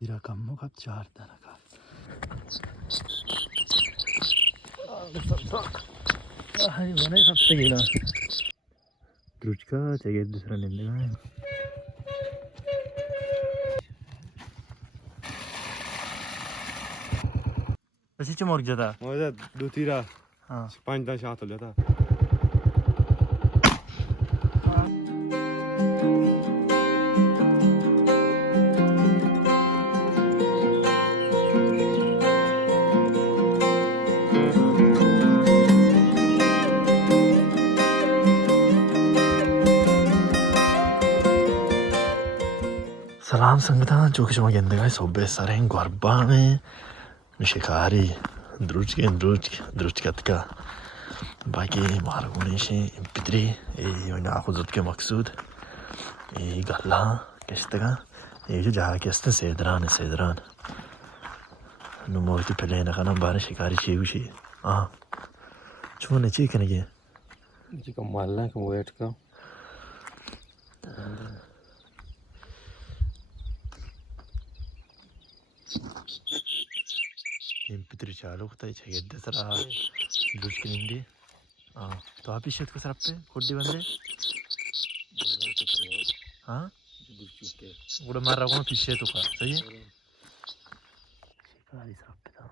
rakam kaç çağırdı rakam. Ay bana kapta geliyor. Druçka çekildi sıranın elinde. Nasıl içim orada da? Orada dutira. Ha. 5 tane şat oluyor da. सलाम संगठन चौकी चौक गेंदे का सोबे सारे गुरबा में शिकारी द्रुच का बाकी मार्गों से पितरी ये नाखुद के मकसूद ये गल्ला किस्त का ये जो जहाँ किस्त सेदरान नुमोती पहले ना खाना बारे शिकारी चीज़ हाँ चुने चीज़ करने के जी का मालना का वेट का पितरी चालू होता है चाहिए दसरा दूध की निंदी हाँ तो आप ही शेत को सर पे कोड़ी बंदे हाँ उड़ा मार रहा हूँ पीछे तो का सही है शिकारी सर पे था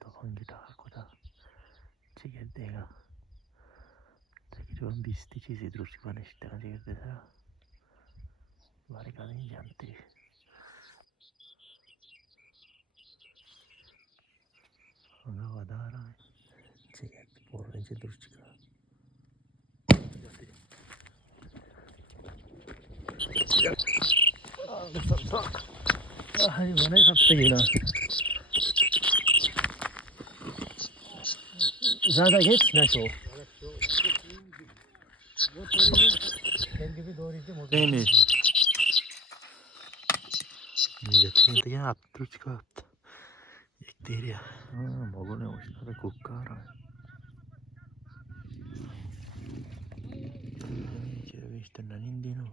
तो होंगी टार को था चाहिए देगा ताकि जो हम बीसती चीज़ इधर उसकी बने इस तरह चाहिए दसरा बारी का नहीं जानती हंगा वादा आ रहा है चाहिए बोल रहे हैं दूर चिका हाय बने कब गया ज़्यादा गेट ना शो नहीं ये तो आप दूर चिका एक तेरी हाँ मगों ने उसे तो कुक्का रहा है ये विष्णु ननिंदी नो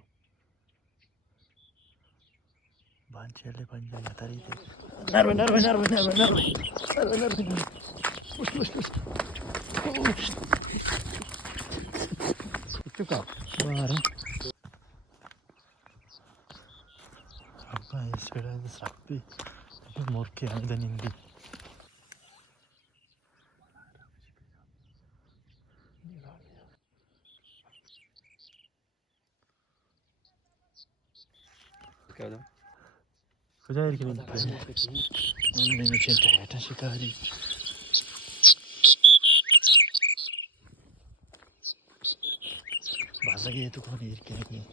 बांचेले पंजा यातारी थे नर्वे चुका बाहर अब इस वेला इस रखती मोर के आने दनिंदी क्या था कुछ आयर के नहीं में चलता है ऐसा शिकारी बाज़ा के तो कौन आयर के नहीं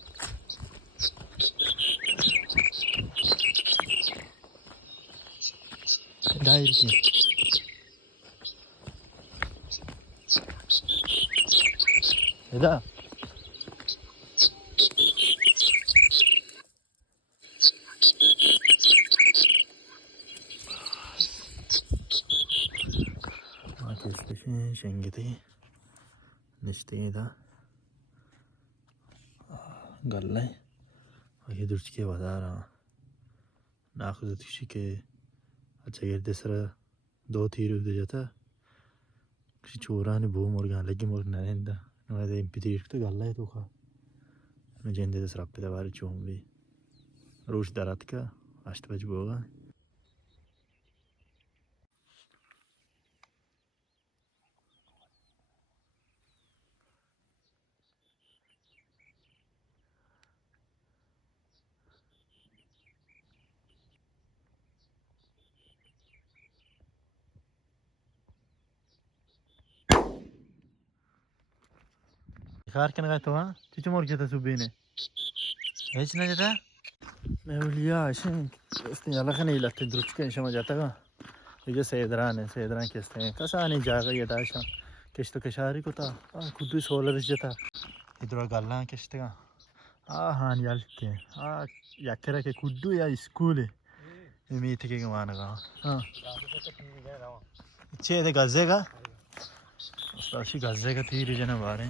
दायर की इधर शेंगेते निश्चित गल्ला ये दुर्च के बता रहा नाखुद किसी के अच्छा ये दसरा दो थीर उधर जाता किसी चोरा ने बो मोर गान लगी मोर नरेंदा नवाज़ एमपी तो गल्ला है तो खा मैं जेंदे दसरा पे दबार चूम भी रोज दारात का अष्टबज बोगा खार के ना तो हाँ चुचु मोर जाता सुबह ने हेच ना जाता मैं बोलिया ऐसे इसने अलग नहीं लगते द्रुच के इंशाल्लाह जाता का ये सेदरान किसते हैं कैसा नहीं जाएगा ये दाशा किस तो किशारी को था खुद भी सोलर इस जाता इधर गल्ला किसते का हाँ यार के याकरा के कुड्डू या स्कूल है ये मीठे के माना का हाँ अच्छे थे गज़े का साशी गज़े का तीर जना बारे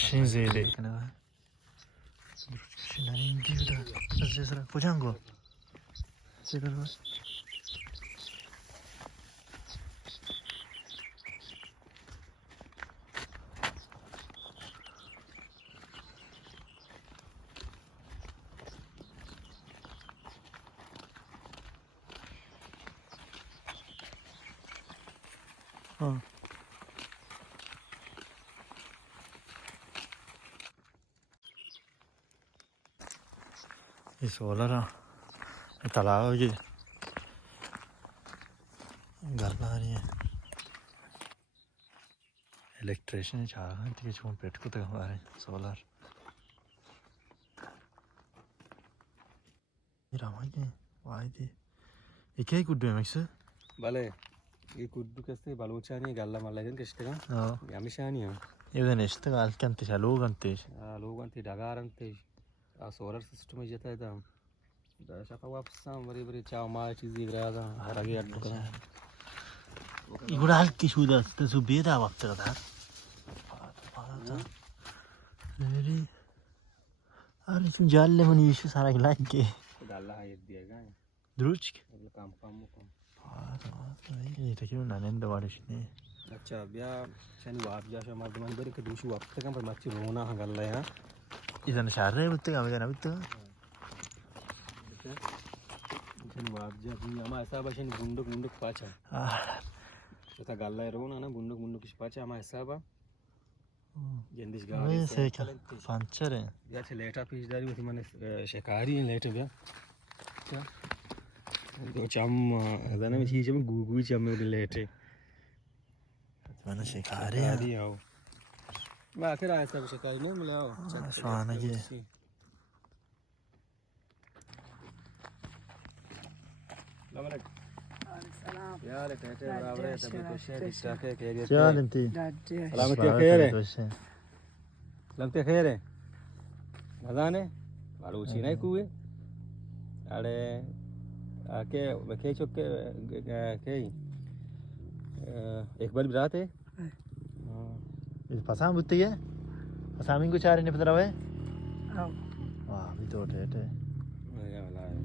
Şimdi zeyde. Nani inti udah. Sesera pujanggo. Sesera. Oh. ये सोलर तालाब की गल आ रही है इलेक्ट्रिशियन चाह रहा है कि छून पेट को तो हमारे सोलर ये रामा के वाई थी ये क्या कुछ भी मिक्स भले ये कुछ कैसे बालूचानी गल्ला मल्लागन किसके का हाँ यामिशानी है ये उधर नेश्ते का अलकंते शालोग अंते लोग अंते डगारंते आ सोलर सिस्टम में जाता है तो शाखा वापस बड़ी बड़ी चाव मार चीज़ दिख रहा था हर आगे अटक रहा ये गुड़ाल की शुदा तो सुबेदा वक्त का था अरे क्यों जाल ले मनी इशू सारा गिला के गल्ला है दिया गया द्रुच काम काम ये तो क्यों नानेंद वाले शने अच्छा ब्या शनि वाप जाशा मर्दमान बरे के दूसरी वक्त का पर मच्छी रोना हाँ गल्ला यार इधर शहर है बुत्ते का मजा ना बुत्ते शनि वाप जा भी हमारे हिसाब से शनि बुंडक बुंडक पाचा तो था गल्ला है रोना ना बुंडक बुंडक किस पाचा हमारे हिसाब जंदिश गाड़ी से क्या पंचर है या से लेटा पीछदारी होती मैंने शिकारी है लेटे ब्या क्या तो चम अदना में चीज़ में गुगु चम में लेटे मैंने शिकारी है आओ मैं आखिर आया सब शिकारी नहीं मिला हो स्वाना ये यार कहते बराबर है तब तो शेर ठीक है कह क्या दिनती सलामत क्या खैर है लगते खैर है मजा ने बालू ची नहीं कुए अरे आके वके चुक के एक बार रात है इस पसाम बुत्ते है पसामिंग को चार ने पता रहा है वाह भी तो ठेठे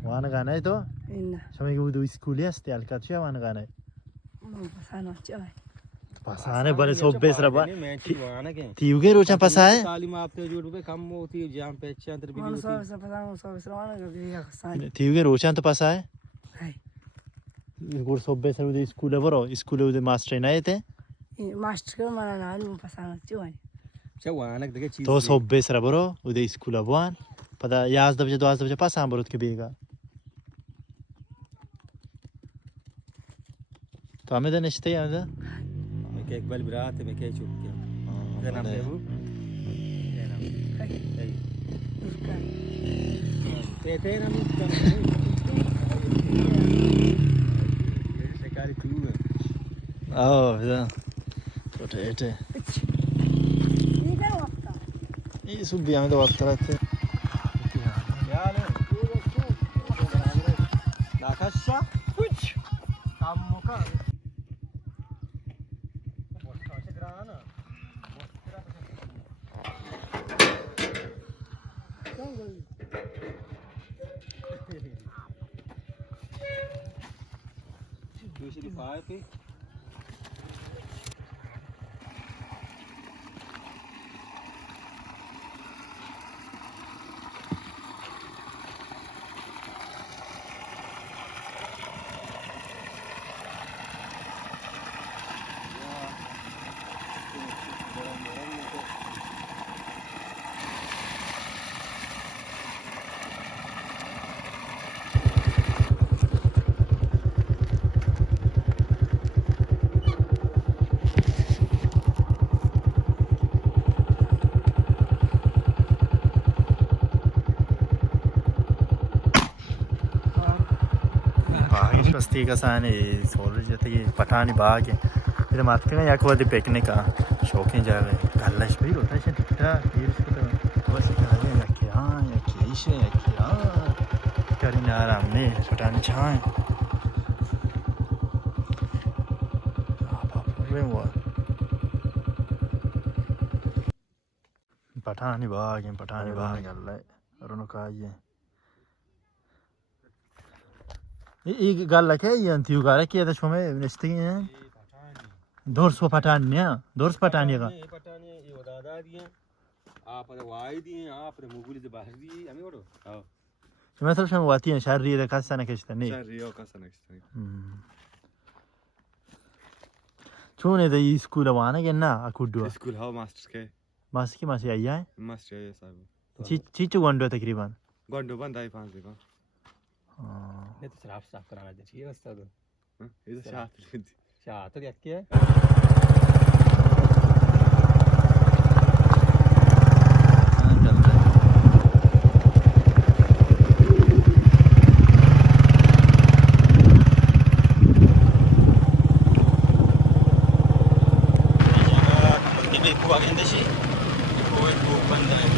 वाना गाना है तो समय को दो स्कूल है स्टाइल का क्या वाना गाना है पसाने बड़े सब बेस रबा तीउगे रोचा पसा है काली माप ते जोड़ पे कम होती है जाम पे अच्छा अंदर भी तीउगे रोचा तो पसा है गुड़ सब बेस रबा स्कूल है बरो स्कूल है उधर मास्टर नहीं थे मास्टर को मना ना लूँ पसाना चुआई चवानक देखे चीज तो सब बेस रबा बरो उधर स्कूल है बुआन पता याद दबजे तो आज दबजे पसा बरो के बेगा तो हमें तो निश्चित है हमें मैं एक बार रात में कह चुप के क्या नाम है वो ते नाम शिकारी तू है आओ इधर तो ठेठे ये क्या वक्त ये सब भी हमें तो वक्त रहते यार नाकाशा कुछ काम मुका दूसरी पाए पे बस्ती का साने सोलर जैसे कि पठानी बाग है फिर मारते हैं या कोई पिकने का शौकीन जावे गल्लाश भी होता है टिकटा ये इसको तो बस खाने या क्या इसे या क्या करीना आराम में पठानी छाए आप रे वो पठानी बाग गल्ला Rono kaaye. İyi galla ke yanti ugara ke da şome neste dorso patanya ga. ये पटाने ये दादा दिए आप अरे वाई दिए आप अरे मुगली से बाहर दिए हमें बोलो हां Mesela şome vatiyen şarri de kaç sene geçti ne? Şerri o kasana işte. Çone da iyi skula wana genna akudwa. School how master के Mas ki mas ayya. Master ये साहब Chichu gondo takriban. गंडो बंद आई पांच देखो ये तो शराब साफ कराना चाहिए रास्ता तो ये तो शाह शाह तो क्या किया Ini buat ini sih. Buat benda